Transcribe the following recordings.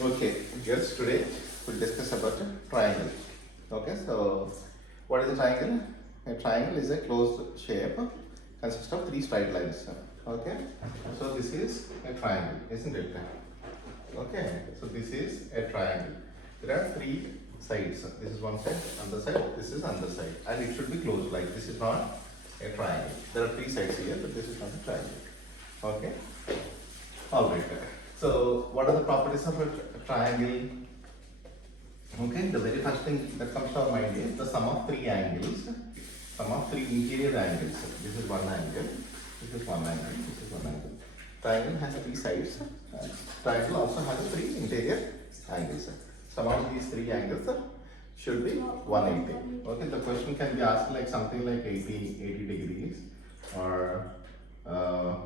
Okay, yes, today we'll discuss about a triangle. Okay, so what is a triangle? A triangle is a closed shape consists of three straight lines. Okay, so this is a triangle, isn't it? Okay, so this is a triangle. There are three sides. This is one side, other side, this is other side, and it should be closed like this is not a triangle. There are three sides here, but this is not a triangle. Okay, all right. So, what are the properties of a triangle? Okay, the very first thing that comes to our mind is the sum of three angles, sum of three interior angles. This is one angle, this is one angle, this is one angle. Triangle has three sides. Triangle also has three interior angles. Sum of these three angles should be 180. Okay, the question can be asked like something like 80 degrees or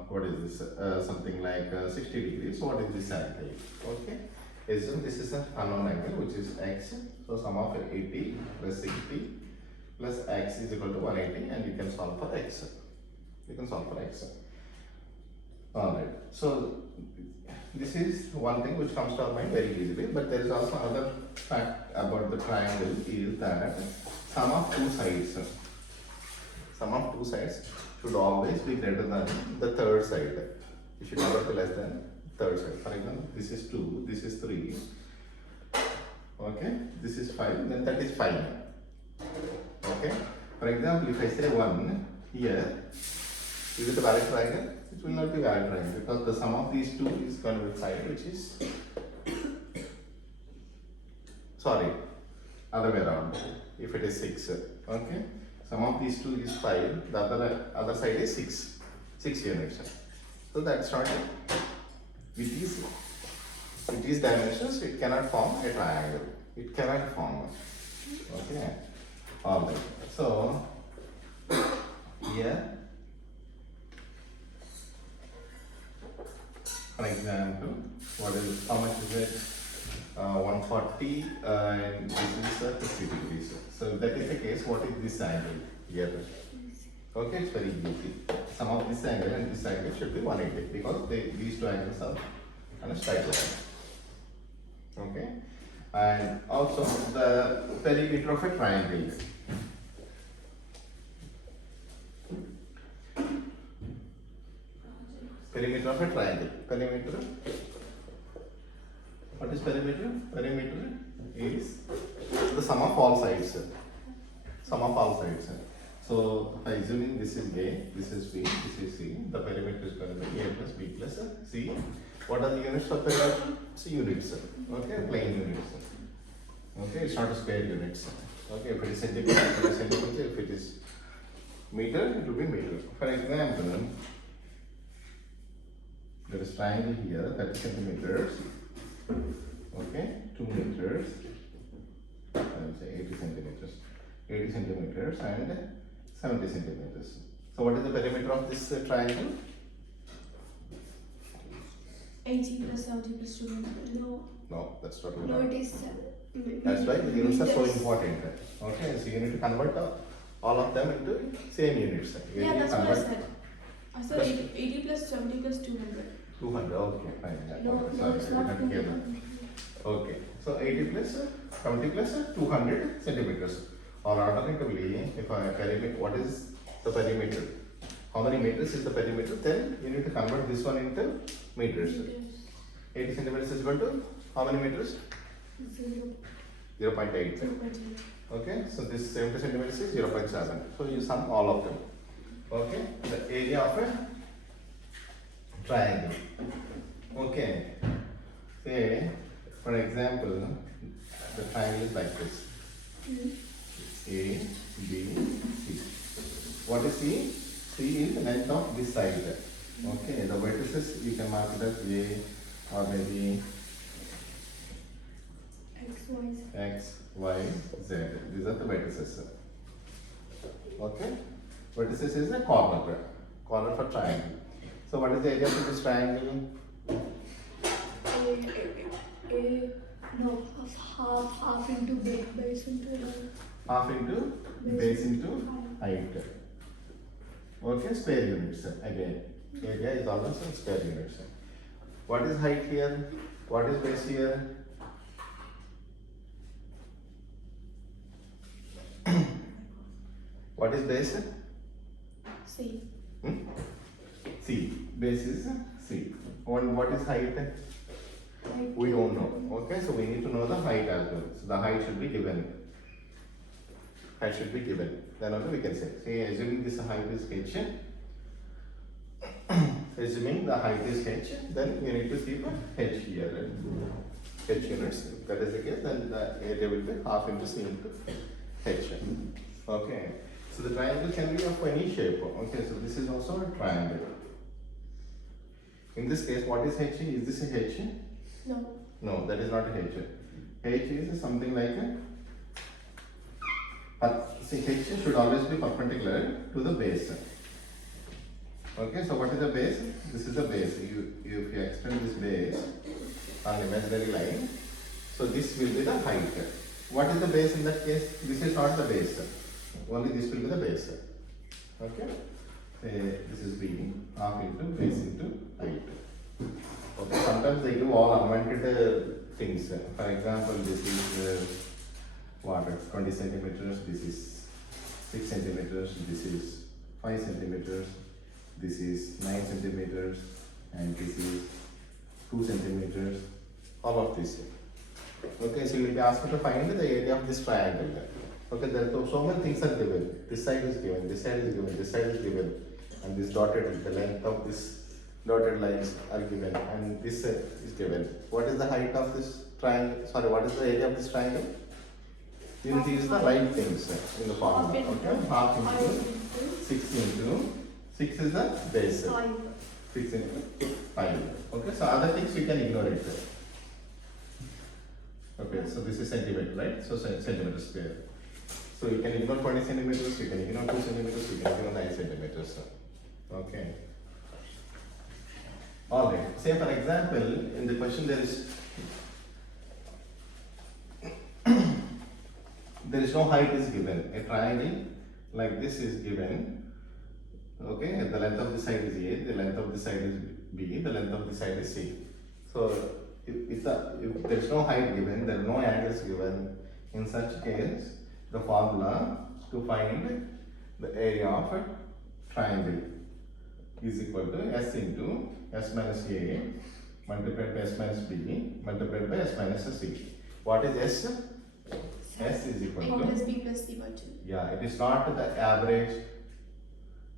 what is this? Something like 60 degrees. So what is this angle? Okay. Assume this is an unknown angle which is x. So sum of 80 plus 60 plus x is equal to 180, and you can solve for x. You can solve for x. Alright. So this is one thing which comes to our mind very easily, but there is also another fact about the triangle is that sum of two sides should always be greater than the third side. It should never be less than third side. For example, this is 2, this is 3, okay, this is 5, then that is 5. Okay, for example, if I say 1 here, is it a valid triangle? It will not be valid triangle because the sum of these two is going to be 5, which is, sorry, other way around. If it is 6, okay, sum of these two is 5, the other side is 6 units. So that's not it. With these dimensions, it cannot form a triangle. It cannot form. Okay. Alright. So here, for example, what is how much is it? 140 and this is 50 degrees. So if that is the case, what is this angle here? Okay, it's very easy. Sum of this angle and this angle should be 180 because these two angles are on a straight line. Okay, and also the perimeter of a triangle. Perimeter of a triangle. Perimeter. What is perimeter? Perimeter is the sum of all sides. Sum of all sides. So, by assuming this is A, this is B, this is C, the perimeter is going to be A plus B plus C. What are the units of perimeter? It's units. Okay, plane units. Okay, it's not a square units. Okay, if it is centimeter, it is centimeter. If it is meter, it will be meter. For example, there is triangle here, 30 centimeters. Okay, 2 meters. I will say 80 centimeters. 80 centimeters and 70 centimeters. So what is the perimeter of this triangle? 80 plus 70 plus 200. No, that's not No, right. it is That's why the units are so important. Okay, so you need to convert all of them into same units. Yeah, that's what I said. I said 80 plus 70 plus 200. 200, okay, fine. No, Sorry, it's I not didn't hear 200. that. Okay, so 80 plus 70 plus 200 centimeters. Or alternatively, if I perimeter, what is the perimeter? How many meters is the perimeter? Then you need to convert this one into meters. 80 centimeters is equal to how many meters? 0.8. Okay, so this 70 centimeters is 0.7. So you sum all of them. Okay, the area of a triangle. Okay, say for example, the triangle is like this. A, B, C. What is C? C is the length of this side. Okay, the vertices you can mark it as J or maybe X, Y, Z. These are the vertices. Okay, vertices is a corner for triangle. So what is the area of this triangle? Half into base into Half into base into height. Okay, square units again. Area is always in square units. What is height here? What is base here? What is base? C. C. Base is C. What is height? We don't know. Okay, so we need to know the height as well. So the height should be given. Height should be given. Then only we can say. Say assuming this height is h. Assuming the height is h, then we need to keep h here. H units. If that is the case, then the area will be half into c into h. Okay. So the triangle can be of any shape. Okay, so this is also a triangle. In this case, what is h? Is this a h? No. No, that is not a h. H is something like a. See, h should always be perpendicular to the base. Okay, so what is the base? This is the base. If you extend this base on imaginary line, so this will be the height. What is the base in that case? This is not the base. Only this will be the base. Okay, this is b half into base into height. Okay, sometimes they do all augmented things. For example, this is what 20 centimeters. This is 6 centimeters. This is 5 centimeters. This is 9 centimeters, and this is 2 centimeters. All of this. Okay, so you will be asked to find the area of this triangle. Okay, there are so many things are given. This side is given, this side is given, this side is given, and this dotted, the length of this dotted lines are given, and this is given. What is the height of this triangle? Sorry, what is the area of this triangle? You need to use the right things in the formula. Okay, half into 6 into 6 is the base. 6 into 5. Okay, so other things you can ignore it. Okay, so this is centimeter, right? So centimeter square. So you can ignore 20 centimeters, you can ignore 2 centimeters, you can ignore 9 centimeters. Okay. Alright, say for example, in the question there is no height is given. A triangle like this is given. Okay, the length of the side is A, the length of the side is B, the length of the side is C. So if there is no height given, there are no angles given, in such case, the formula to find the area of a triangle is equal to S into S minus A multiplied by S minus B multiplied by S minus C. What is S? S is equal A to. plus B plus C by 2. Yeah, it is not the average.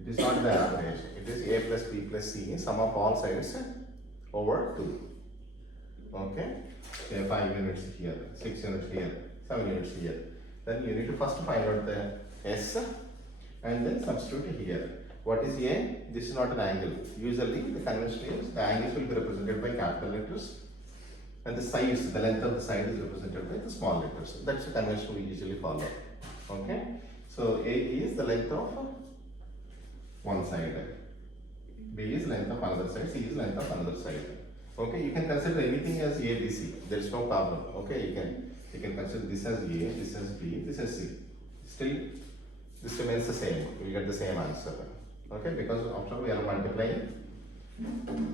It is not the average. It is A plus B plus C, sum of all sides over 2. Okay? Say 5 units here, 6 units here, 7 units here. Then you need to first find out the S and then substitute here. What is A? This is not an angle. Usually the convention is the angles will be represented by capital letters and the size, the length of the side is represented by the small letters. That's the convention we usually follow. Okay? So A is the length of one side, B is length of another side, C is length of another side. Okay, you can consider anything as A, B, C. There is no problem. Okay, you can consider this as A, this as B, this as C. Still, this remains the same. You will get the same answer. Okay, because after we are multiplying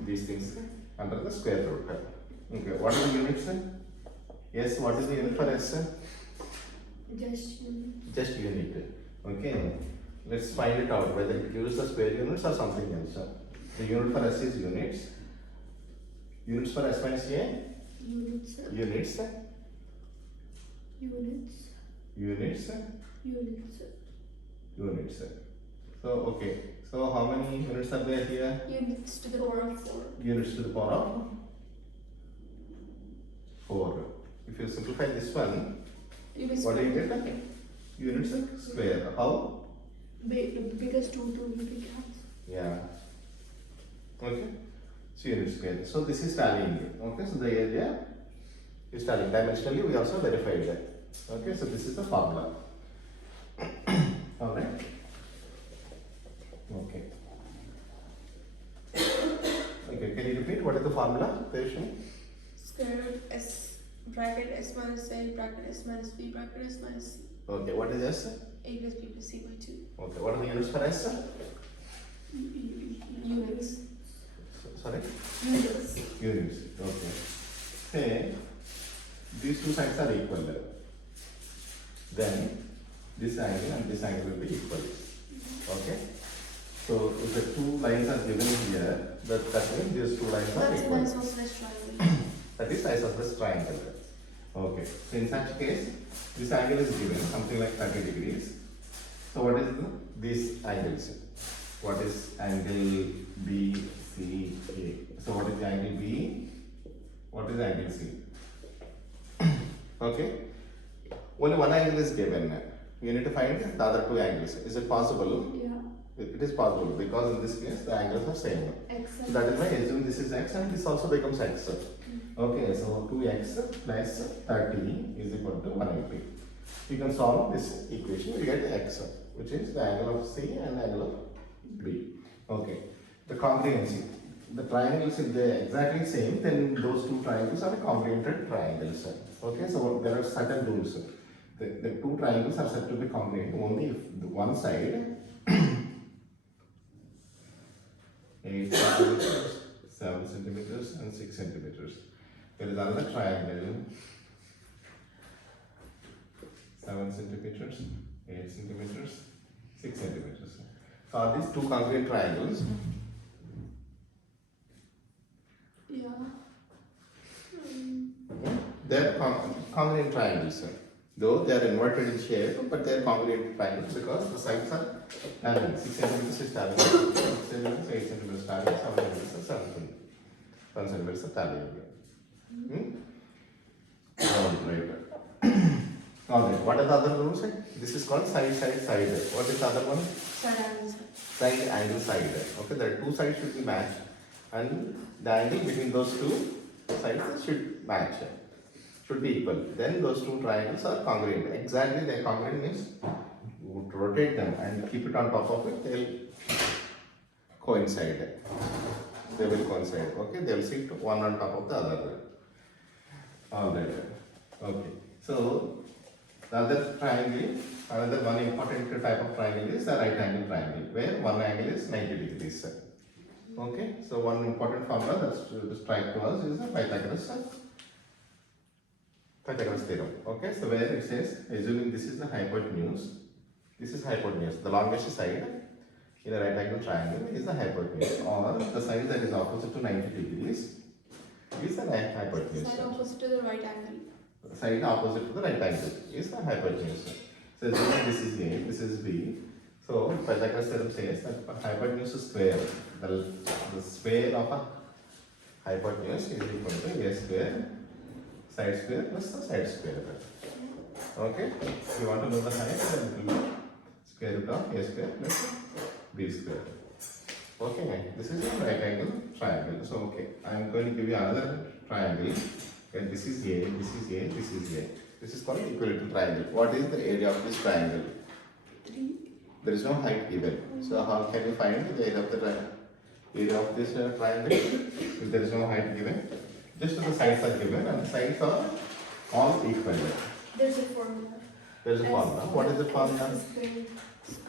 these things under the square root. Okay, what are the units? Yes, what is the unit for S? Just unit. Just unit. Okay, let's find it out whether it uses the square units or something else. The unit for S is units. Units for S minus A? Units. Units. Units. Units. Units. Units. So, okay. So, how many units are there here? Units to the power of 4. Units to the power of 4. If you simplify this one, what do you get? Units square. How? Because 2 will be cancelled. Yeah. Okay. So unit square. So this is tallying. Okay. So the area is tallying. Dimensionally, we also verified that. Okay. So this is the formula. All right. Okay. Okay. Can you repeat what is the formula, Teshni? Square root S bracket S minus A bracket S minus B bracket S minus C. Okay. What is S? A plus B plus C by 2. Okay. What are the units for S? Units. Sorry? Units. Units. Okay. Say these two sides are equal. Then this angle and this angle will be equal. Okay. So if the two lines are given here, that means these two lines are That's an equal. isosceles triangle. That is isosceles triangle. Okay. So in such case, this angle is given something like 30 degrees. So what is these angles? What is angle B, C, A? So what is the angle B? What is angle C? Okay. Only one angle is given. You need to find the other two angles. Is it possible? Yeah. It is possible because in this case the angles are same. X. That is why assume this is x and this also becomes x. Okay, so 2x plus 30 is equal to 180. You can solve this equation, you get x, which is the angle of C and angle of B. Okay, the congruency. The triangles, if they are exactly same, then those two triangles are congruent triangles. Okay, so there are certain rules. The two triangles are said to be congruent only if the one side 8 centimeters, 7 centimeters, and 6 centimeters. There is another triangle 7 centimeters, 8 centimeters, 6 centimeters. So are these two congruent triangles? Yeah. They are congruent triangles. Though they are inverted in shape, but they are congruent triangles because the sides are parallel. 6 centimeters is parallel, 6 centimeters, 8 centimeters parallel, 7 centimeters is 7 centimeters are parallel. Alright, what are the other rules? This is called side, side, side. What is the other one? Side angles. Side, angle, side. Okay, the two sides should be matched and the angle between those two sides should match, should be equal. Then those two triangles are congruent. Exactly, they are congruent means you would rotate them and keep it on top of it, they will coincide. They will coincide. Okay, they will sit one on top of the other. Alright. Okay. So the other triangle, another one important type of triangle is the right angle triangle, where one angle is 90 degrees. Okay, so one important formula that's described to us is the Pythagoras theorem. Okay, so where it says, assuming this is the hypotenuse, the longest side in a right angle triangle is the hypotenuse, or the side that is opposite to 90 degrees is the hypotenuse. Side opposite to the right angle. Side opposite to the right angle is the hypotenuse. So assuming this is A, this is B. So Pythagoras theorem says that hypotenuse square, the square of a hypotenuse is equal to A square, side square plus the side square. Okay? If you want to know the height, then it will be square root of A square plus B square. Okay, this is a right angle triangle. So okay, I am going to give you another triangle. Okay, this is A, this is A, this is A. This is called equilateral triangle. What is the area of this triangle? 3. There is no height given. So how can you find the area of the area of this triangle? If there is no height given, just the sides are given and the sides are all equal. There's a formula. There is a formula. What is the formula?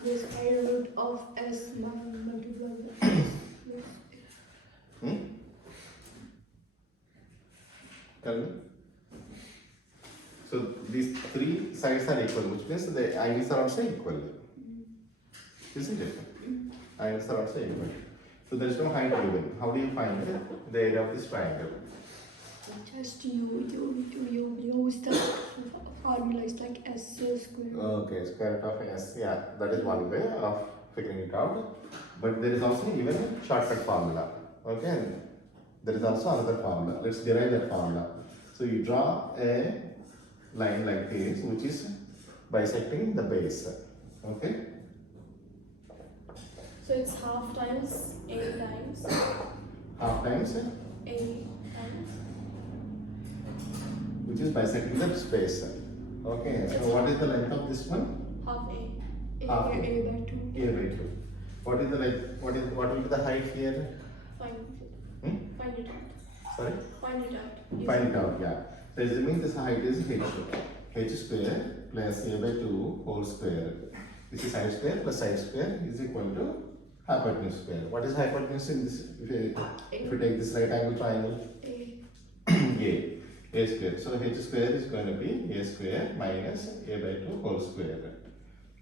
The square root of S multiplied by S. Tell me. So these three sides are equal, which means the angles are also equal. Isn't it? Angles are also equal. So there is no height given. How do you find the area of this triangle? Just you use the formulas like S square. Okay, square root of S. Yeah, that is one way of figuring it out. But there is also even a shortcut formula. Okay, there is also another formula. Let's derive that formula. So you draw a line like this, which is bisecting the base. Okay. So it's half times A times Half times, A times. which is bisecting the space. Okay. So what is the length of this one? Half A. Half A by 2. A by 2. What is the what will be the height here? Find it out. Sorry? Find it out. Find it out, yeah. So assuming this height is h square plus a by 2 whole square. This is side square plus side square is equal to hypotenuse square. What is hypotenuse in this? If you take this right angle triangle? A. A square. So h square is going to be a square minus a by 2 whole square.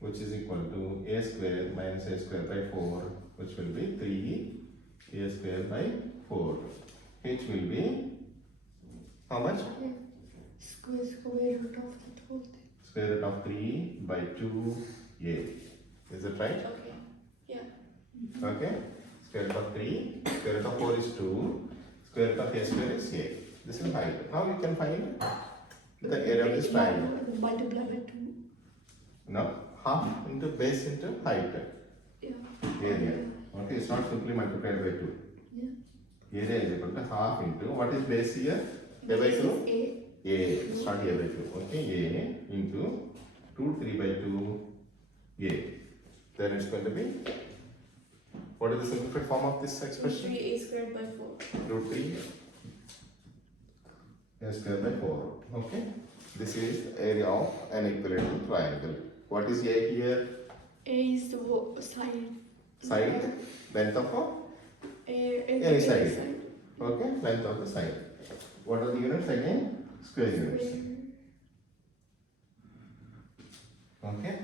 which is equal to a square minus a square by 4, which will be 3 a square by 4. H will be how much? Square root of that whole thing. Square root of 3 by 2a. Is it right? Okay. Yeah. Okay. Square root of 3, square root of 4 is 2, square root of a square is a. This is height. Now you can find the area of this triangle. Multiply by 2. No, half into base into height. Yeah. Area. Okay, it's not simply multiplied by 2. Yeah. Area is equal to half into, what is base here? A by 2? A. A, it's not A by 2. Okay, A into 2, 3 by 2, A. Then it's going to be, what is the simplified form of this expression? 3a squared by 4. Root 3 a square by 4. Okay, this is area of an equilateral triangle. What is A here? A is the side. Side, length of any side. Okay, length of the side. What are the units again? Square units. Okay,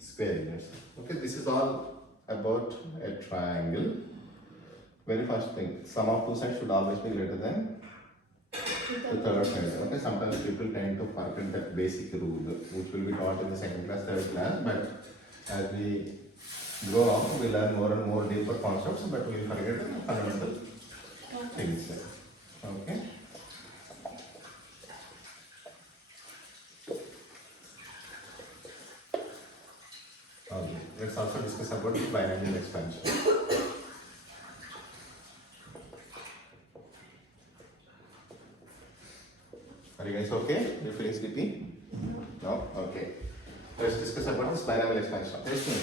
square units. Okay, this is all about a triangle. Very first thing, sum of two sides should always be greater than the third side. Okay, sometimes people tend to forget that basic rule, which will be taught in the second class, third class, but as we grow on, we learn more and more deeper concepts, but we will forget the fundamental things. Okay. Okay. Let's also discuss about the binomial expansion. Are you guys okay? Are you feeling sleepy? No? Okay. Let's discuss about this binomial expansion. Let's see.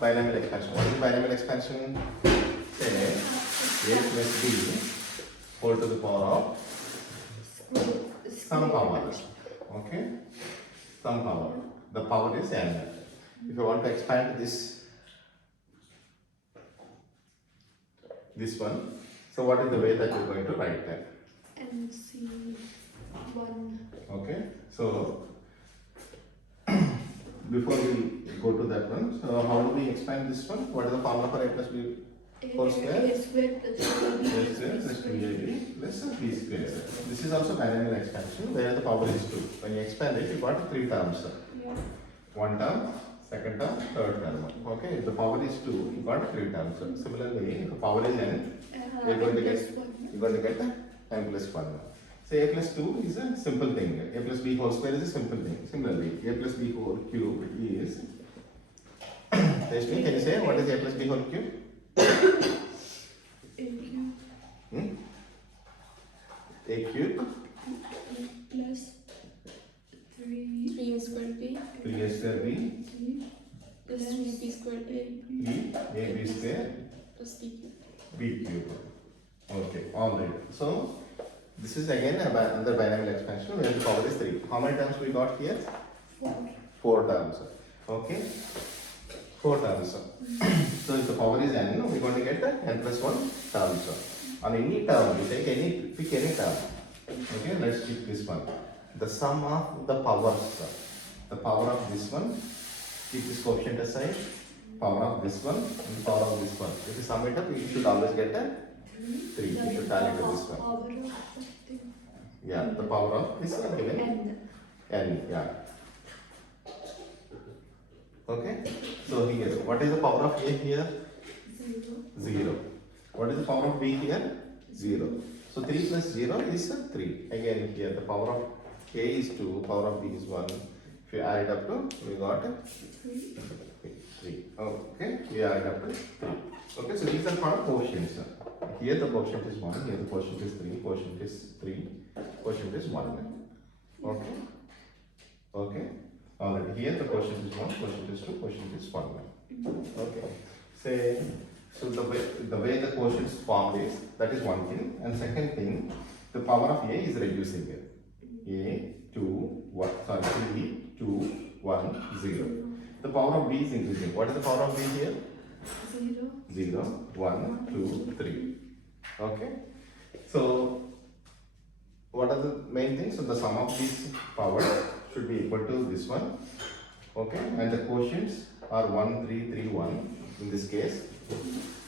Binomial expansion. What is binomial expansion? Say a plus b whole to the power of some power. Okay? Some power. The power is n. If you want to expand this one, so what is the way that you're going to write that? MC1. Okay, so before we go to that one, so how do we expand this one? What is the formula for a plus b whole square? A squared plus A square plus 2ab plus b square. This is also binomial expansion where the power is 2. When you expand it, you got 3 terms. Yeah. One term, second term, third term. Okay, if the power is 2, you got 3 terms. Similarly, if the power is n, you're going to get n plus 1. So a plus 2 is a simple thing. A plus b whole square is a simple thing. Similarly, a plus b whole cube is. Can you say what is a plus b whole cube? A cube Plus 3a squared b 3a square b plus 3b squared a b square plus b cube. b cube. Okay, all right. So this is again another binomial expansion where the power is 3. How many terms we got here? 4 terms. Okay, 4 terms. So if the power is n, we're going to get n plus 1 terms. On any term, you pick any term. Okay, let's pick this one. The sum of the powers. The power of this one, keep this coefficient aside. Power of this one and the power of this one. If you sum it up, you should always get a 3. You should tally to this one. Yeah, the power of this one given n. Yeah. Okay. So here, what is the power of a here? 0. What is the power of b here? 0. So 3 plus 0 is 3. Again here, the power of a is 2, power of b is 1. If you add it up to, we got 3. Okay, we add it up to 3. Okay, so these are called quotients. Here the quotient is 1, here the quotient is 3, quotient is 3, quotient is 1. Okay. Okay. Alright, here the quotient is 1, quotient is 2, quotient is 1. Okay. Say, so the way the quotient is formed is, that is one thing. And second thing, the power of a is reducing it. A, 2, 1, sorry, 3, 2, 1, 0. The power of b is increasing. What is the power of b here? 0, 1, 2, 3. Okay. So, what are are the main things? So the sum of these powers should be equal to this one. Okay, and the quotients are 1, 3, 3, 1 in this case.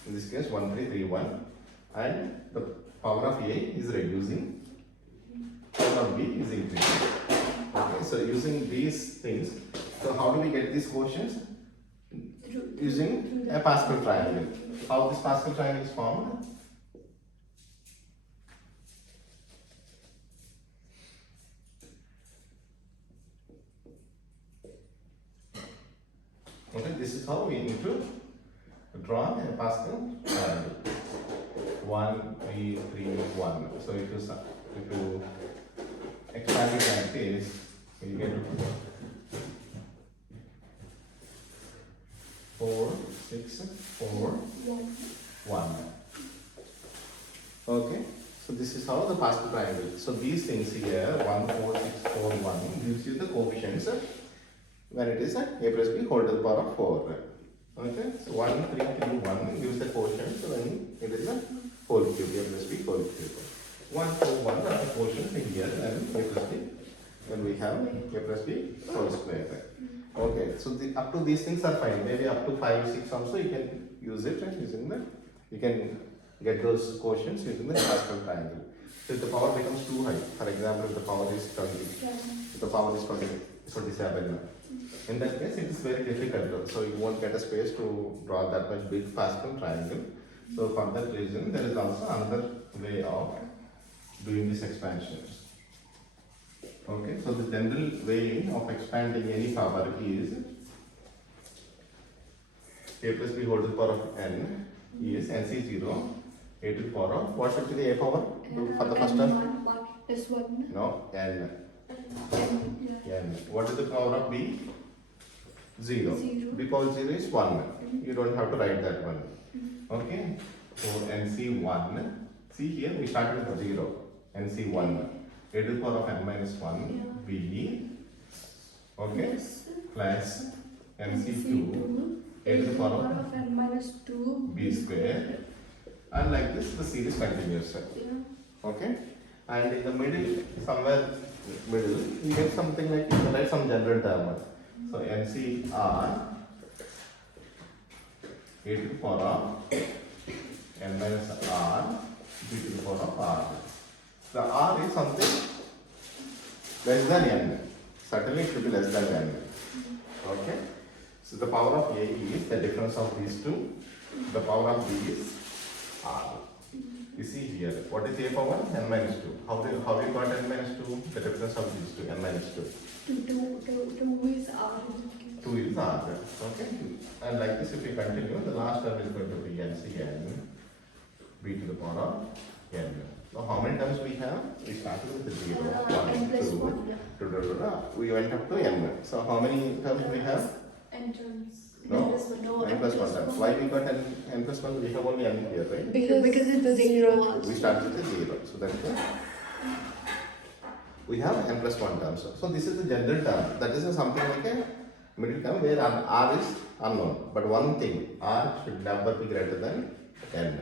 In this case, 1, 3, 3, 1. And the power of A is reducing, power of B is increasing. Okay, so using these things, so how do we get these quotients? Using a Pascal triangle. How this Pascal triangle is formed? Okay, this is how we need to draw a Pascal triangle. 1, 3, 3, 1. So if you expand it like this, you get 4, 6, 4, 1. Okay, so this is how the Pascal triangle. So these things here, 1, 4, 6, 4, 1 gives you the coefficients when it is a plus b whole to the power of 4. Okay, so 1, 3, 3, 1 gives the quotients when it is a whole cube, a plus b whole cube. 1, 4, 1 are the quotients here and a plus b when we have a plus b whole square. Okay, so up to these things are fine. Maybe up to 5, 6 also you can use it using the, you can get those quotients using the Pascal triangle. So if the power becomes too high, for example, if the power is 20, if the power is 27, in that case it is very difficult. So you won't get a space to draw that much big Pascal triangle. So for that reason, there is also another way of doing these expansions. Okay, so the general way of expanding any power is a plus b whole to the power of n is nc0 a to the power of, what should be the a power for the first term? 1 plus 1. No, n. Yeah. N. What is the power of b? 0. 0. Because 0 is 1. You don't have to write that one. Okay, so nc1. See here we started with 0. nc1. A to the power of n minus 1 b, okay, plus nc2 a to the power of n minus 2 b square, and like this the series continues. Yeah. Okay, and in the middle, somewhere middle, you get something like, you can write some general term. So ncr a to the power of n minus r b to the power of r. The r is something less than n. Certainly it should be less than n. Okay. So the power of a is the difference of these two. The power of b is r. You see here, what is a power? N minus 2. How do you got n minus 2? The difference of these two, n minus 2. 2 is r. 2 is r. Okay. And like this, if we continue, the last term is going to be ncn b to the power of n. So how many terms we have? We started with the 0, 1, n plus 2, 1. we went up to n. So how many terms we have? N terms. No, No, n plus 1 terms. Why we got n plus 1? We have only n here, right? Because it's 0. We start with the 0. So that's why we have n plus 1 terms. So this is the general term. That is something like a middle term where r is unknown. But one thing, r should never be greater than n.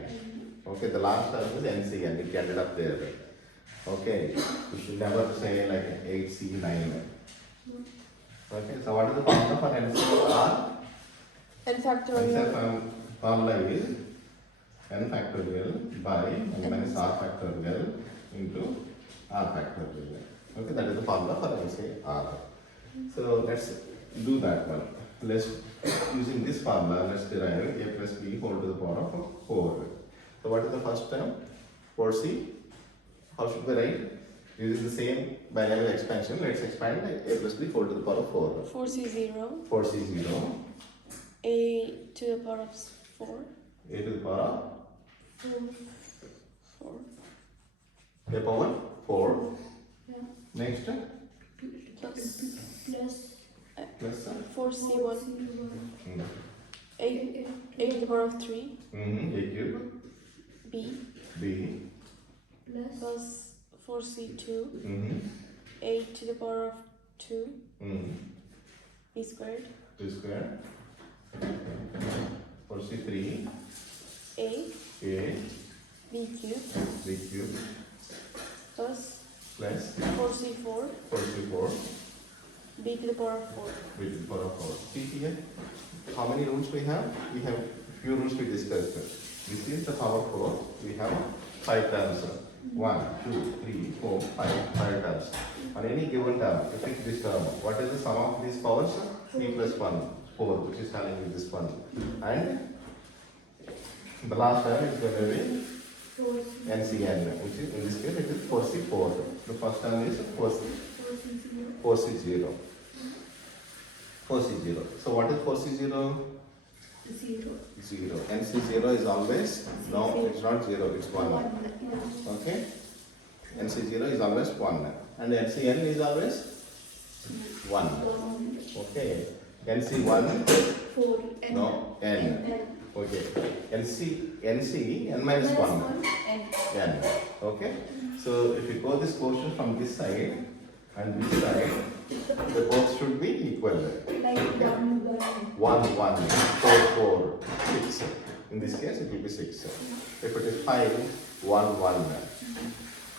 Okay, the last term is NCN, it ended up there. Okay, you should never say like 8C9. Okay, so what is the formula for NCR? N factorial. Formula is n factorial by n minus r factorial into r factorial. Okay, that is the formula for NCR. So let's do that one. Let's, using this formula, let's derive a plus b whole to the power of 4. So what is the first term? 4c. How should we write? Using the same binomial expansion, let's expand a plus b whole to the power of 4. 4c0. 4c0. A to the power of 4. A to the power of 4. a power 4. Yeah. Next, Plus 4c1. 4c1. A to the power of 3. A cube. B B. plus 4c2. A to the power of 2. B squared. 2 square. 4c3. A A. B cube B cube. plus plus 4c4 4c4 b to the power of 4. b to the power of 4. See here, how many roots we have? We have few roots we discussed. This is the power 4. We have 5 terms. 1, 2, 3, 4, 5 terms. On any given term, if it's this term, what is the sum of these powers? 3 plus 1, 4, which is having with this one. And the last term is going to be NCN, which is in this case it is 4C4. The first term is 4C0. 4C0. So what is 4C0? 0. NC0 is always, no, it's not 0, it's 1. Okay? NC0 is always 1. And NCN is always 1. Okay. NC1, 4. no, N. Okay. NC, N minus 1. N. Okay. So if you go this quotient from this side and this side, the both should be equal. Like 1, 1, 4, 4, 6. In this case, it will be 6. If it is 5, 1, 1.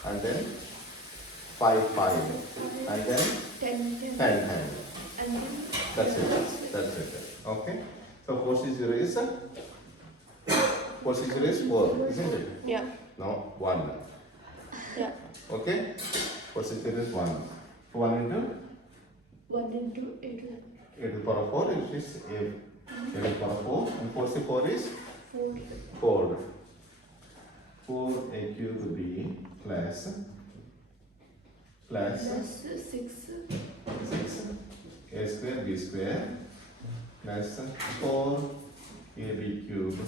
And then 5, 5. And then 10, 10. And then That's it. That's it. Okay. So 4C0 is 4C0 is 4, isn't it? yeah, No, 1. yeah. Okay. 4C0 is 1. 1 into 1 into 8 a to the power of 4, which is a to the power of 4, and 4C4 is 4. 4. 4a cube b plus Plus 6. 6 a square b square plus 4 ab cube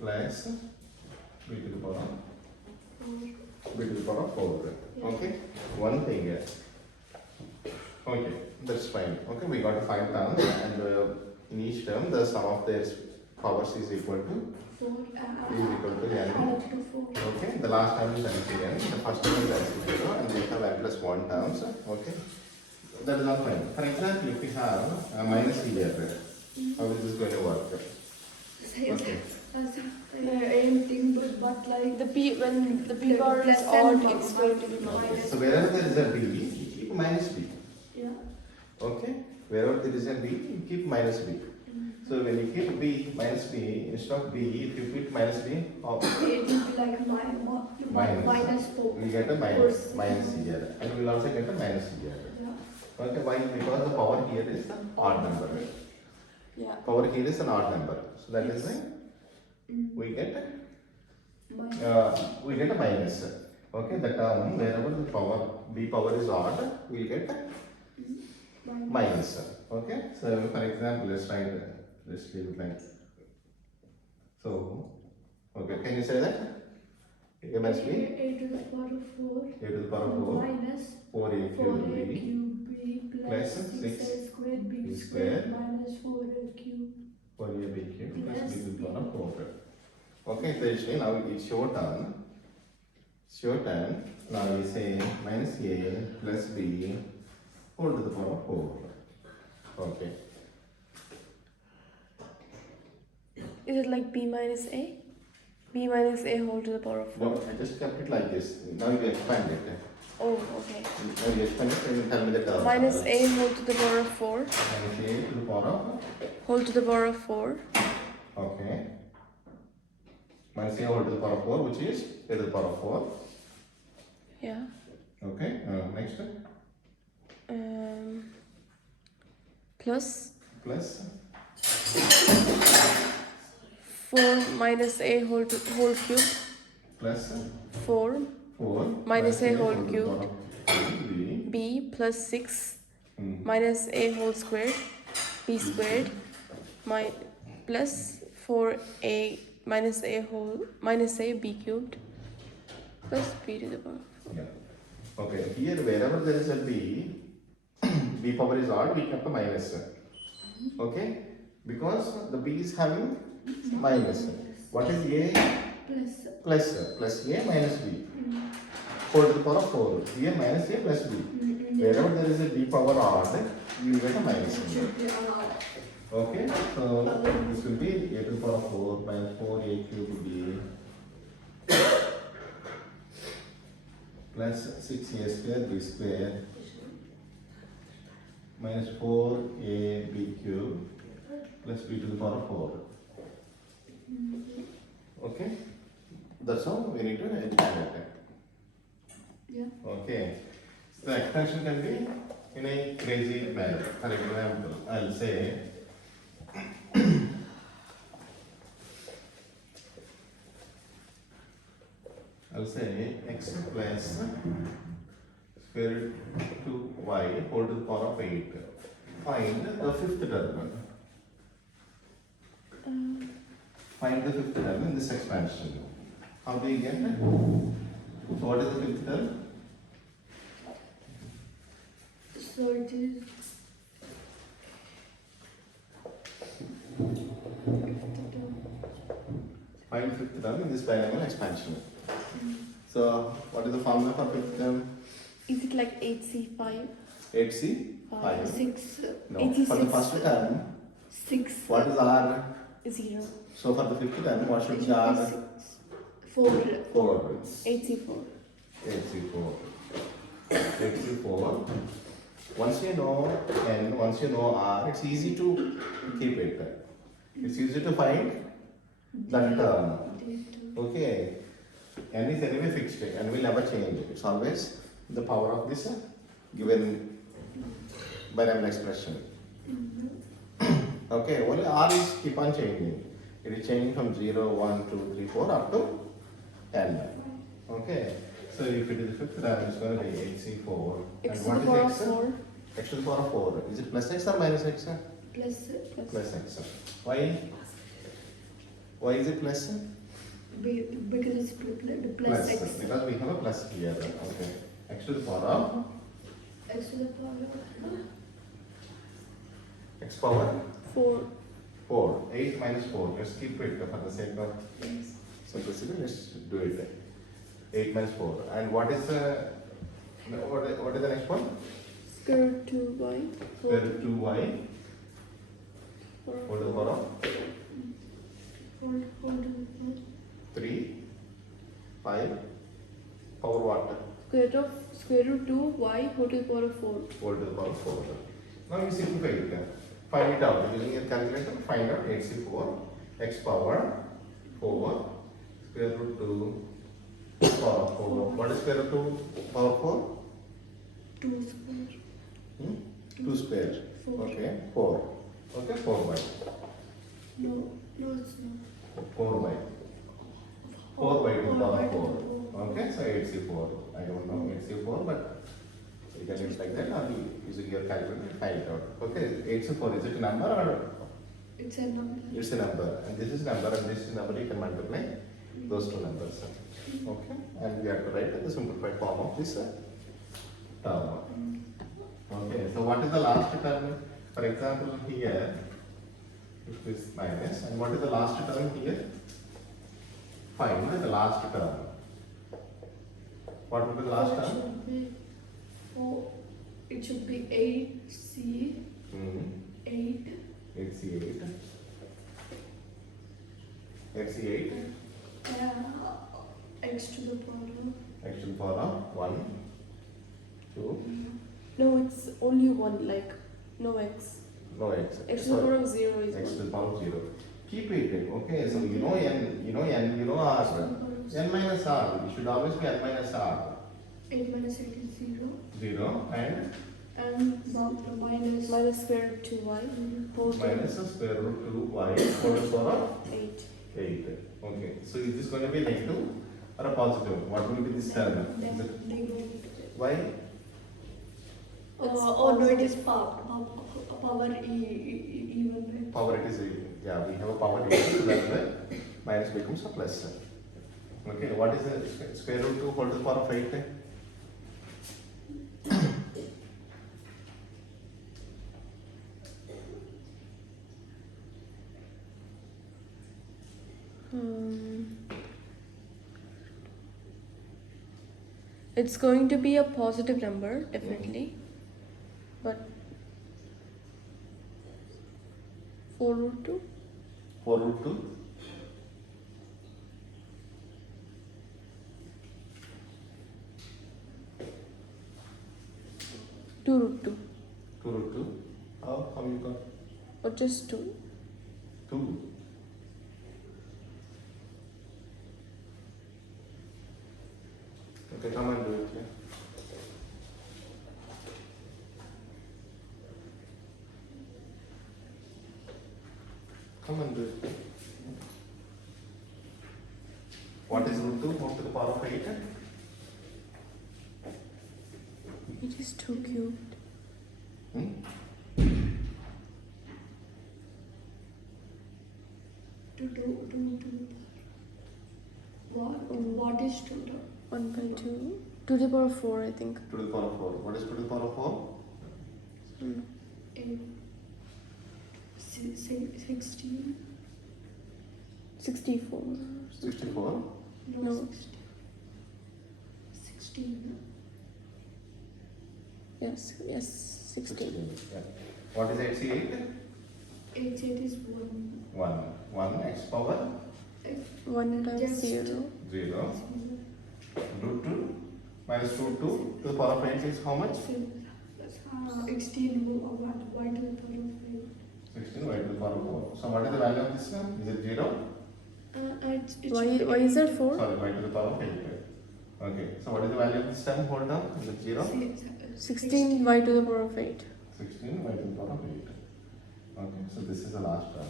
plus b to the power of b to the power of 4. Okay, one thing here. Okay, that's fine. Okay, we got 5 terms, and in each term the sum of their powers is equal to 4. n. Up to 4. Okay, the last term is NCN, the first term is NC0, and we have n plus 1 terms. Okay, that is all fine. For example, if we have a minus here, how is this going to work? Okay, Anything but like the b, when the b bar is odd, it's going to be minus. so wherever there is a b, you keep minus b. Yeah. Okay, wherever there is a b, you keep minus b. So when you keep b minus b, instead of b, if you keep minus b, It will be like minus 4. we get a minus here, and we will also get a minus here. Yeah. Okay, why? Because the power here is an odd number. Yeah. Power here is an odd number, so that is why we get a minus. Okay, the term wherever the power b power is odd, we will get minus. Okay, so for example, let's try it. Let's leave it like so. Okay, can you say that? A minus b, A to the power of 4. a to the power of 4, Minus 4a 4a cube b cube b plus plus 6a squared b b squared square minus 4a cube. 4a b cube plus b to the power of 4. Okay, so actually now it's your turn. It's your turn. Now we say minus a plus b whole to the power of 4. Okay. Is it like b minus a? B minus a whole to the power of 4. No, I just kept it like this. Now you expand it. Oh, okay. Now you expand it and you tell me the term. Minus a whole to the power of 4. Minus a to the power of. Whole to the power of 4. Okay. Minus a whole to the power of 4, which is a to the power of 4. Yeah. Okay. Next. Plus Plus 4 minus a whole cube. plus 4 4 minus a whole to the cube. power of b. b plus 6 Hmm. minus a whole squared b squared plus 4a minus a b cubed plus b to the power. Yeah. Okay. Here, wherever there is a b, b power is odd, we kept a minus. Okay. Because the b is having minus. What is a? Plus a minus b. 4 to the power of 4. A minus a plus b. Wherever there is a b power odd, you will get a minus. Okay. So this will be a to the power of 4 minus 4a cube b plus 6a square b square minus 4ab cube plus b to the power of 4. Okay? That's how we need to expand it. Yeah. Okay. So the expansion can be in a crazy manner. For example, I'll say x plus square root 2y whole to the power of 8. Find the fifth term. Find the fifth term in this expansion. How do you get it? So what is the fifth term? So it is Find fifth term in this binomial expansion. So what is the formula for fifth term? Is it like 8C5? 8c 5. 6. No. 86. For the first term, 6. what is r? 0. So for the fifth term, what should It be should r? be 4. 4. 8C4. 8c4. 8c4. Once you know n, once you know r, it's easy to keep it. It's easy to find that term. Okay. N is anyway fixed and will never change. It's always the power of this given binomial expression. Okay, only r is keep on changing. It is changing from 0, 1, 2, 3, 4 up to n. Okay, so if it is the fifth term, it's going to be 8c4. X And to the what power of is x? 4. X to the power of 4. Is it plus x or minus x? Plus. Plus x. Why? Why is it plus? Because it's plus X. Because we have a plus here. Okay. X to the power of X to the power of x power 4. 4. 8 minus 4. Let's keep it for the sake of simplicity. Let's do it. 8 minus 4. And what is the what is the next one? Square root 2y. Square root 2y. 4. Whole to the power of 4. 3, 5. Power what? Square root 2y whole to the power of 4. Whole to the power of 4. Now we simplify it. Find it out. Using your calculator, find out 8c4 x power 4 square root 2 power of 4. What is square root 2 power 4? 2 square. 2 square. 4. Okay, 4. Okay, 4y. No, it's not. 4y. 4y to the power of 4. Okay, so 8c4. I don't know 8c4, but you can use like that or using your calculator find it out. Okay, 8c4 is it a number or? It's a number. It's a number, and this is number, and this is number. You can multiply those two numbers. Okay, and we have to write the simplified form of this term. Okay, so what is the last term? For example, here it is minus, and what is the last term here? Find the last term. What will be the last term? It should be 8c. 8. 8c8. 8c8. X to the power of. X to the power of 1, 2, No, it's only 1, like no x. no x. X to the power of 0 is X to 1. the power of 0. Keep it. Okay, so you know n, you know n, you know r. N minus r. It should always be n minus r. 8 minus 8 is 0. 0 and Minus square root 2y. Whole to minus the square root 2y whole to the power of 8. 8. Okay, so is this going to be negative or a positive? What will be this term? Is it, why? No, it is power even. Power it is, yeah, we have a power here, so that's why minus becomes a plus. Okay, what is the square root 2 whole to the power of 8? It's going to be a positive number, definitely. But 4 root 2? 4 root 2? 2 root 2. 2 root 2. How you got Or just 2. 2? Okay, come and do it. Yeah. Come and do it. What is root 2? 1 to the power of 8? It is 2 cubed. Hmm? What is 2? 1 by 2. To the power of 4, I think. 2 to the power of 4. What is 2 to the power of 4? 16. 64. 64. No. 16. Yes, 16. Yeah. What is 8c8? 8 is 1. 1. 1 x power 1 times 0. 0. Root 2 minus root 2 to the power of 8 is how much? 16 y to the power of 8. 16 y to the power of 4. So what is the value of this one? Is it 0? Why is that 4? Sorry, y to the power of 8. Okay. So what is the value of this term? Hold down. Is it 0? 16 y to the power of 8. 16 y to the power of 8. Okay. So this is the last term.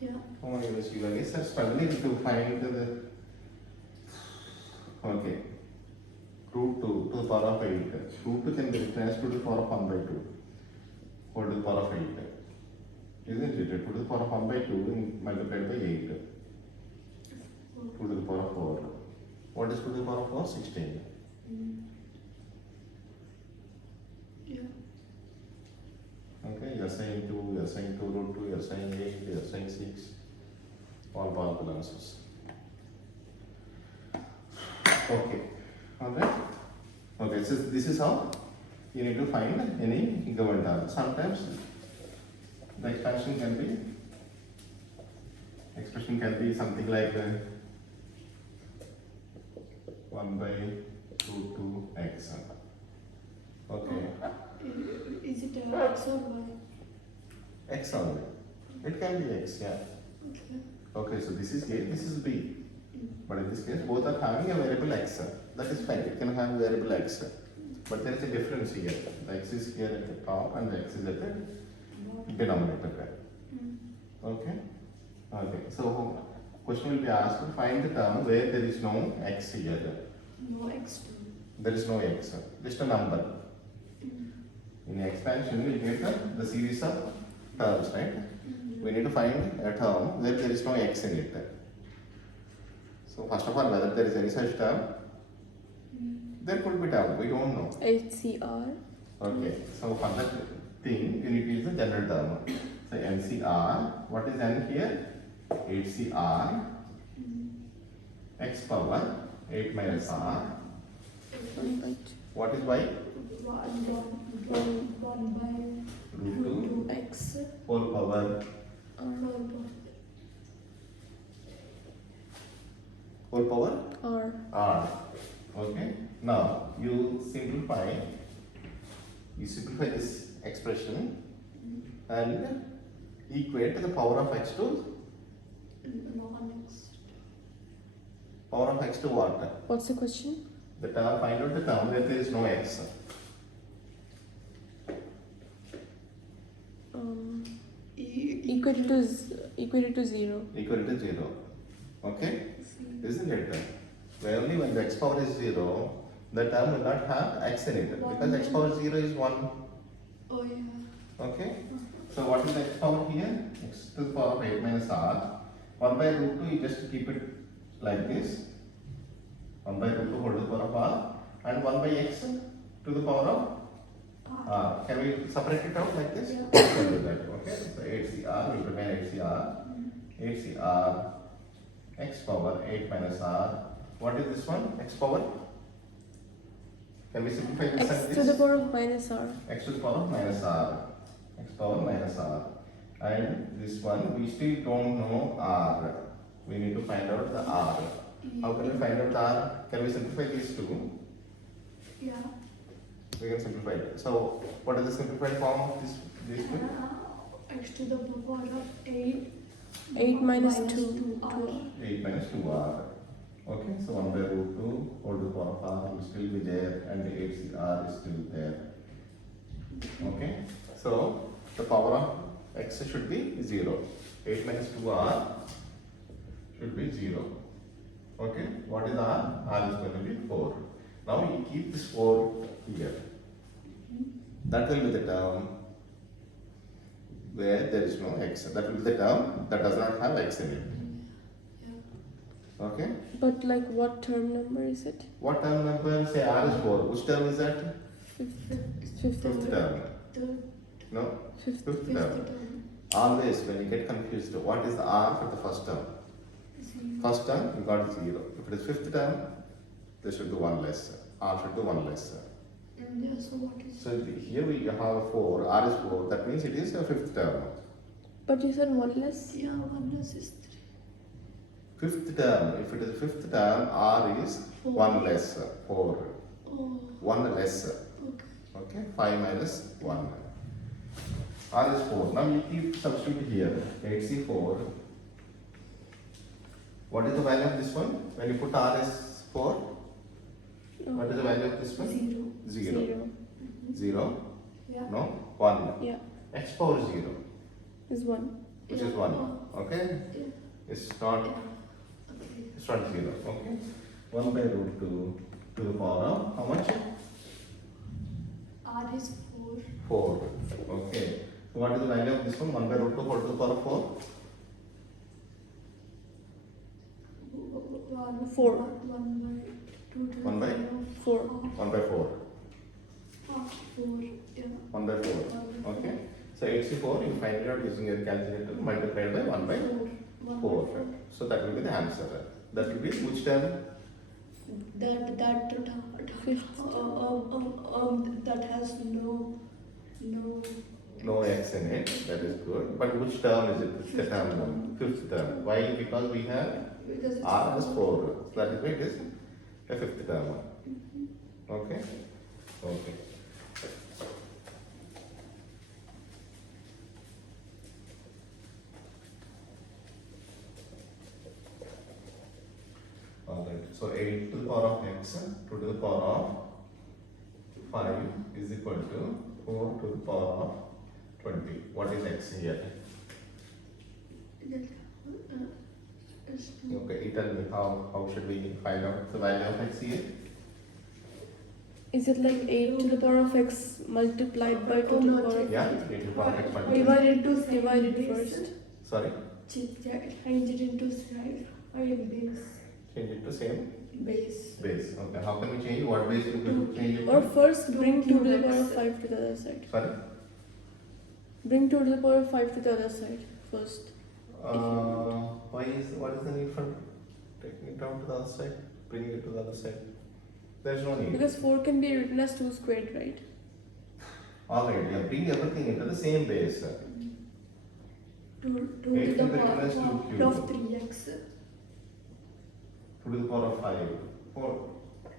Yeah. Oh my goodness, you guys are struggling to find the. Okay. Root 2 to the power of 8. Root 2 can be written as 2 to the power of 1 by 2. Or to the power of 8. Isn't it? 2 to the power of 1 by 2 multiplied by 8. 2 to the power of 4. What is 2 to the power of 4? 16. Yeah. Okay, you're saying 2, you're saying 2 root 2, you're saying 8, you're saying 6. All possible answers. Okay. Alright. Okay, so this is how you need to find any given term. Sometimes the expression can be something like 1 by root 2x. Okay. Is it x or y? X only. It can be x, yeah. Okay. Okay, so this is A, this is B. But in this case, both are having a variable x. That is fine, it can have a variable x. But there is a difference here. The x is here at the top and the x is at the denominator. Okay? Okay, so question will be asked to find the term where there is no x here. No x. There is no x, just a number. In expansion, we get the series of terms, right? We need to find a term where there is no x in it. So first of all, whether there is any such term, there could be term, we don't know. HCR. Okay, so for that thing, you need to use the general term. So NCR, what is n here? 8CR, x power 8 minus r. What is y? 1 by Root 2 x whole power r. r. Okay. Now you simplify this expression and equate the power of x to power of x to what? What's the question? The term, find out the term where there is no x. Equal to 0. Equal to 0. Okay? Isn't it? Where only when the x power is 0, the term will not have x in it. Because x power 0 is 1. Oh yeah. Okay? So what is the x power here? X to the power of 8 minus r. 1 by root 2, you just keep it like this. 1 by root 2 whole to the power of r. And 1 by x to the power of r. Can we separate it out like this? Yeah. We can do that. Okay? So 8cr will remain 8cr. 8cr x power 8 minus r. What is this one? X power? Can we simplify this like X this? to the power of minus r. X to the power of minus r. X power minus r. And this one, we still don't know r. We need to find out the r. How can we find out the r? Can we simplify these two? Yeah. we can simplify it. So what is the simplified form of this? These two? X to the power of 8. 8 minus 2. 8 minus 2r. Okay, so 1 by root 2 whole to the power of r will still be there and 8r is still there. Okay, so the power of x should be 0. 8 minus 2r should be 0. Okay, what is r? R is going to be 4. Now you keep this 4 here. That will be the term where there is no x. That will be the term that does not have x in it. Okay? But like what term number is it? What term number? Say r is 4. Which term is that? Fifth Fifth term. No? Fifth. Fifth term. Always when you get confused, what is the r for the first term? First term, you got 0. If it is fifth term, there should be 1 less. R should be 1 less. Yeah, so what is So here we have 4, r is 4, that means it is a fifth term. But you said 1 less? Yeah, 1 less is 3. Fifth term, if it is a fifth term, r is 1 less, 4. Oh, 1 less. okay. Okay, 5 minus 1. R is 4. Now you keep substitute here. 8c4. What is the value of this one? When you put r is 4, what is the value of this one? 0. 0. 0. Yeah. No? 1. Yeah. X power 0, Is 1. which is 1. Okay? Yeah. It's not, Yeah. Okay. it's not 0. Okay? 1 by root 2 to the power of how much? R is 4. 4. Okay. So what is the value of this one? 1 by root 2 whole to the power of 4? 4. 1 by 2 to the 1 by? power of 4. 1 by 4. 4. Yeah. 1 by 4. Okay. So 8c4 you find it out using your calculator multiplied by 1 by 4. So that will be the answer. That will be which term? Fifth. That has no No x in it. That is good. But which term is it? Which Fifth term? term. Fifth term. Why? Because we have because it's r is 4. So that is why it is a fifth term. Okay. Okay. Alright, so 8 to the power of x to the power of 5 is equal to 4 to the power of 20. What is x here? Okay, you tell me how should we find out the value of x here? Is it like 8 to the power of x multiplied by 2 to the power of Yeah, 5? 8 to the power of x multiplied. Divide it first. Sorry, Change it into 5 base. change it to same Base. base. Okay, how can we change? What base will we change it Or to? first bring 2 to the power of 5 to the other side. Sorry? Bring 2 to the power of 5 to the other side first. What is the need for taking it down to the other side? Bringing it to the other side? There's no need. Because 4 can be written as 2 squared, right? Alright, yeah, bring everything into the same base. 2 to Eight the can be written power as 2 cubed. of 3x. 2 to the power of 5.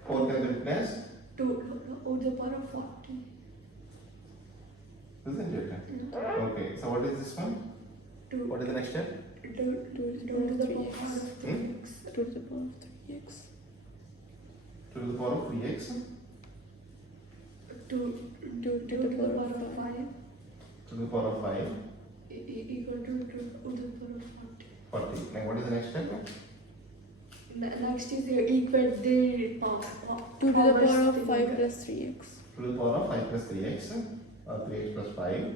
4 can be written as? 2 to the power of 40. Isn't it? Okay, so what is this one? 2 What is the next step? to the power of 3x. 2 to the power of 3x. 2 to the power of 3x. 2 2 to the power of 5 To the power of 5. equal to the power of 40. 40. And what is the next step? Next is equal the 2 to the power of 5 plus 3x. 2 to the power of 5 plus 3x. 3x plus 5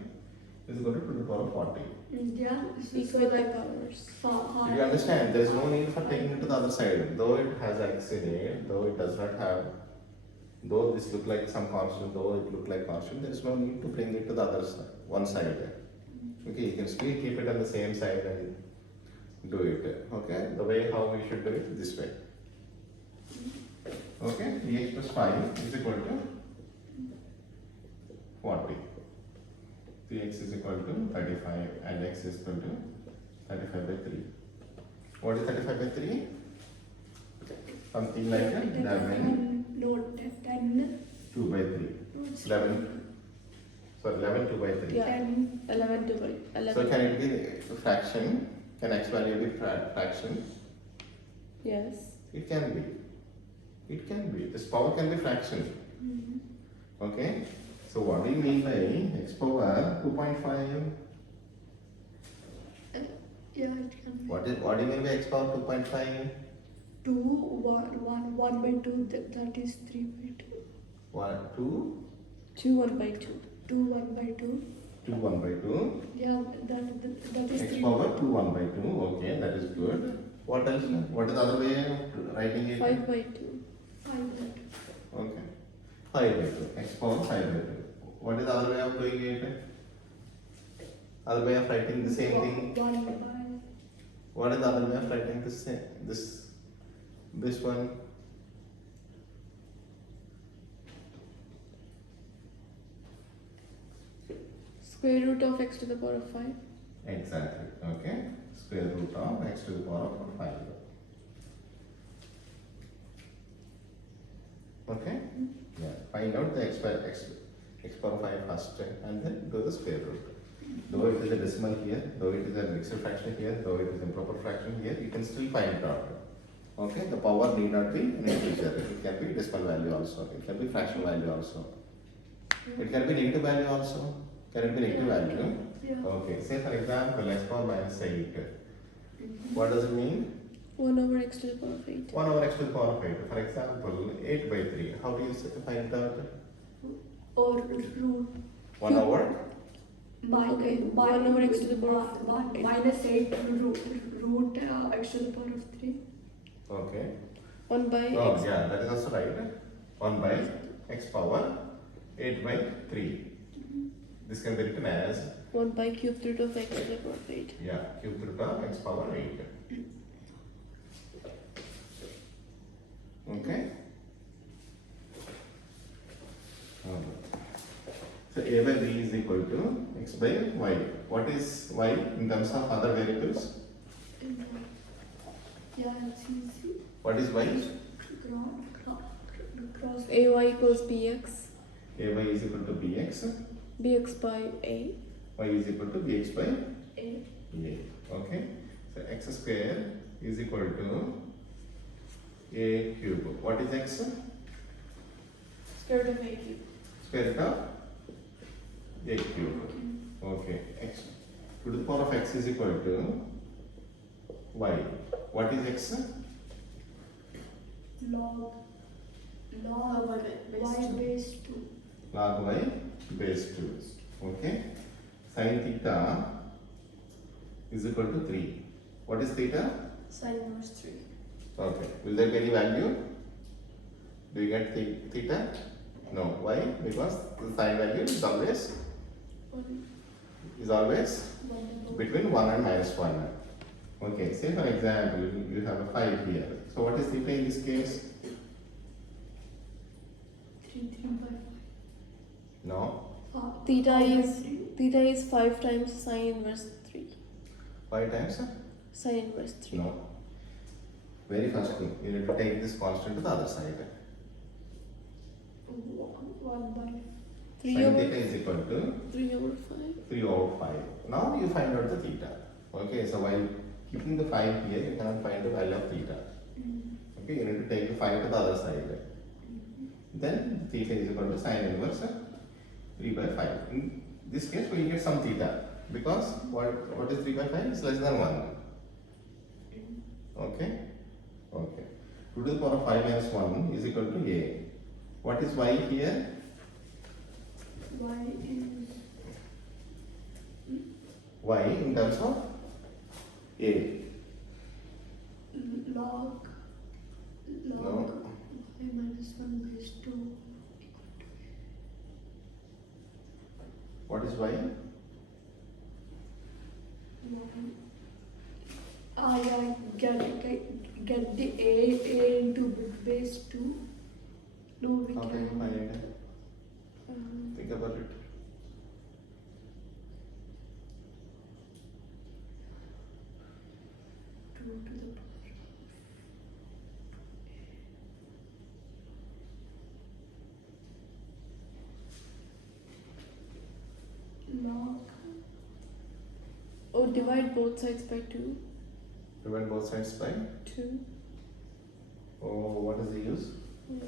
is equal to 2 to the power of 40. Yeah, Equal by powers. Did you understand? There is no need for taking it to the other side. Though it has x in it, though it does not have, though this look like some constant, though it look like constant, there is no need to bring it to the other side, one side. Okay, you can still keep it on the same side and do it. Okay, the way how we should do it this way. Okay, 3x plus 5 is equal to 40. 3x is equal to 35 and x is equal to 35 by 3. What is 35 by 3? Something like that. 10. 2 2 by 3. 11. So 11 2 by 3. Yeah. 11 2 by 11. So can it be a fraction? Can x value be fraction? Yes. It can be. It can be. This power can be fraction. Okay. So what do you mean by x power 2.5? Yeah, it can be. What do you mean by x power 2.5? 2, 1 by 2, that is 3 by 2. 1, 2, 2, 1 by 2. 2, 1 by 2. 2, 1 by 2. Yeah, that is X 3. power 2, 1 by 2. Okay, that is good. What else? What is the other way of writing it? 5 by 2. 5 by 2. Okay. 5 by 2. X power 5 by 2. What is the other way of doing it? Other way of writing the same thing? 1 by. What is the other way of writing this one? Square root of x to the power of 5. Exactly. Okay. Square root of x to the power of 5. Okay. Yeah. Find out the x power 5 first, and then do the square root. Though it is a decimal here, though it is a mixed fraction here, though it is improper fraction here, you can still find it out. Okay, the power need not be an integer. It can be decimal value also. It can be fractional value also. It can be negative value also. Can it be negative value? Yeah. Okay, say for example, x power minus 8. What does it mean? 1 over x to the power of 8. 1 over x to the power of 8. For example, 8 by 3. How do you find it out? Or root. 1 over? Okay, 1 over x to the power of minus 8 root x to the power of 3. Okay. 1 by Oh, x. yeah, that is also right. 1 by x power 8 by 3. This can be written as 1 by cube root of x to the power of 8. yeah, cube root of x power 8. Okay. So a by b is equal to x by y. What is y in terms of other variables? Yeah, it's easy. What is y? Cross ay equals bx. A y is equal to bx. Bx by a. Y is equal to bx by A. a. Okay. So x square is equal to a cube. What is x? Square root of a cube. Square root of a cube. Okay. X to the power of x is equal to y. What is x? Log y base 2. Log y base 2. Okay. Sin theta is equal to 3. What is theta? Sin inverse 3. Okay. Will there be any value? Do you get theta? No. Why? Because the sign value is always between 1 and minus 1. Okay. Say for example, you have a 5 here. So what is theta in this case? 3 by 5. No. Theta is 5 times sin inverse 3. 5 times? Sin inverse 3. No. Very first thing, you need to take this constant to the other side. 1 by 3 Sin over theta is equal to 3 over 5. 3 over 5. Now you find out the theta. Okay, so while keeping the 5 here, you cannot find the value of theta. Okay, you need to take the 5 to the other side. Then theta is equal to sin inverse 3 by 5. In this case, we will get some theta because what is 3 by 5 is less than 1. Okay? Okay. 2 to the power of 5 minus 1 is equal to a. What is y here? Y is Y in terms of a. log No. y minus 1 base 2. What is y? I get the a into base 2. No, we How can you can. find it? Think about it. To the power. divide both sides by 2. Divide both sides by 2. oh, what is the use? Yeah.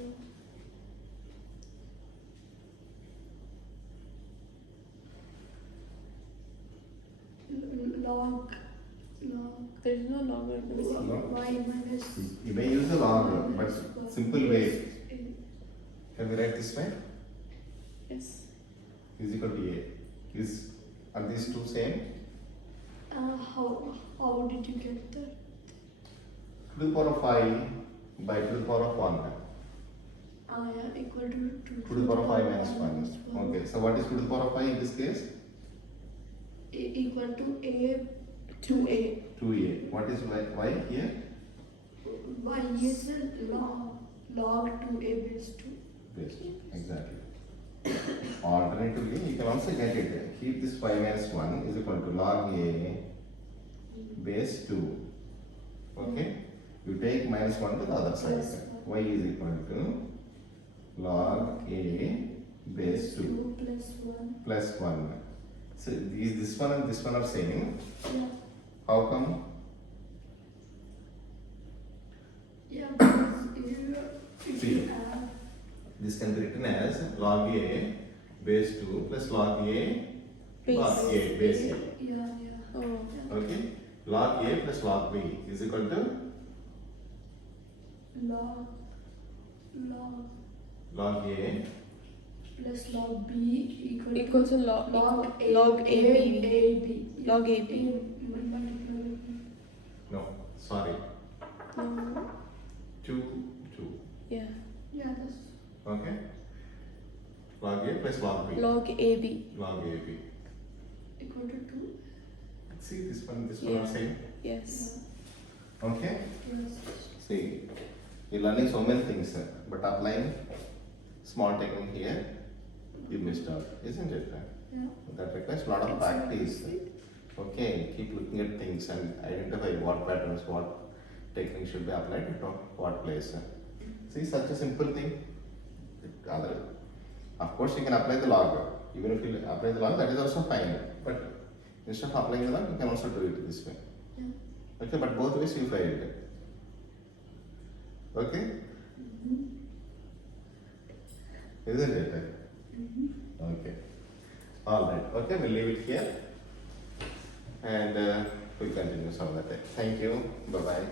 Log There is no logarithm. y minus You may use the log, but simple way. Can we write this way? Yes. Is equal to a. Are these two same? how did you get that? To the power of 5 by to the power of 1. Yeah, equal to To the power of 5 minus 1. Okay, so what is to the power of 5 in this case? Equal to a 2a. 2a. What is y here? y is a log 2a base 2. Base 2. Exactly. Alternatively, you can also get it. Keep this 5 minus 1 is equal to log a base 2. Okay? You take minus 1 to the other side. Yes. Y is equal to log a base 2 2 plus 1. plus 1. So this one and this one are same. Yeah. How come? Yeah, because if See. you add This can be written as log a base 2 plus log a log a base a. yeah. Oh. Okay? Log a plus log b is equal to log log a plus log b Equals to log log AB. AB. Log AB. no, sorry. No. 2 2. Yeah. Yeah, that's Okay? Log a plus log b. Log AB. Log a b. equal to 2. See this one are Yeah. same. Yes. Okay? Yes. See, you're learning so many things, but applying small technique here, you missed out, isn't it? Yeah. That requires a lot of practice. Okay, keep looking at things and identify what patterns, what technique should be applied to what place. See, such a simple thing. Of course, you can apply the log. Even if you apply the log, that is also fine. But instead of applying the log, you can also do it this way. Yeah. Okay, but both ways you failed. Okay? Isn't it? Okay. All right. Okay, we'll leave it here. And we'll continue some other day. Thank you. Bye-bye.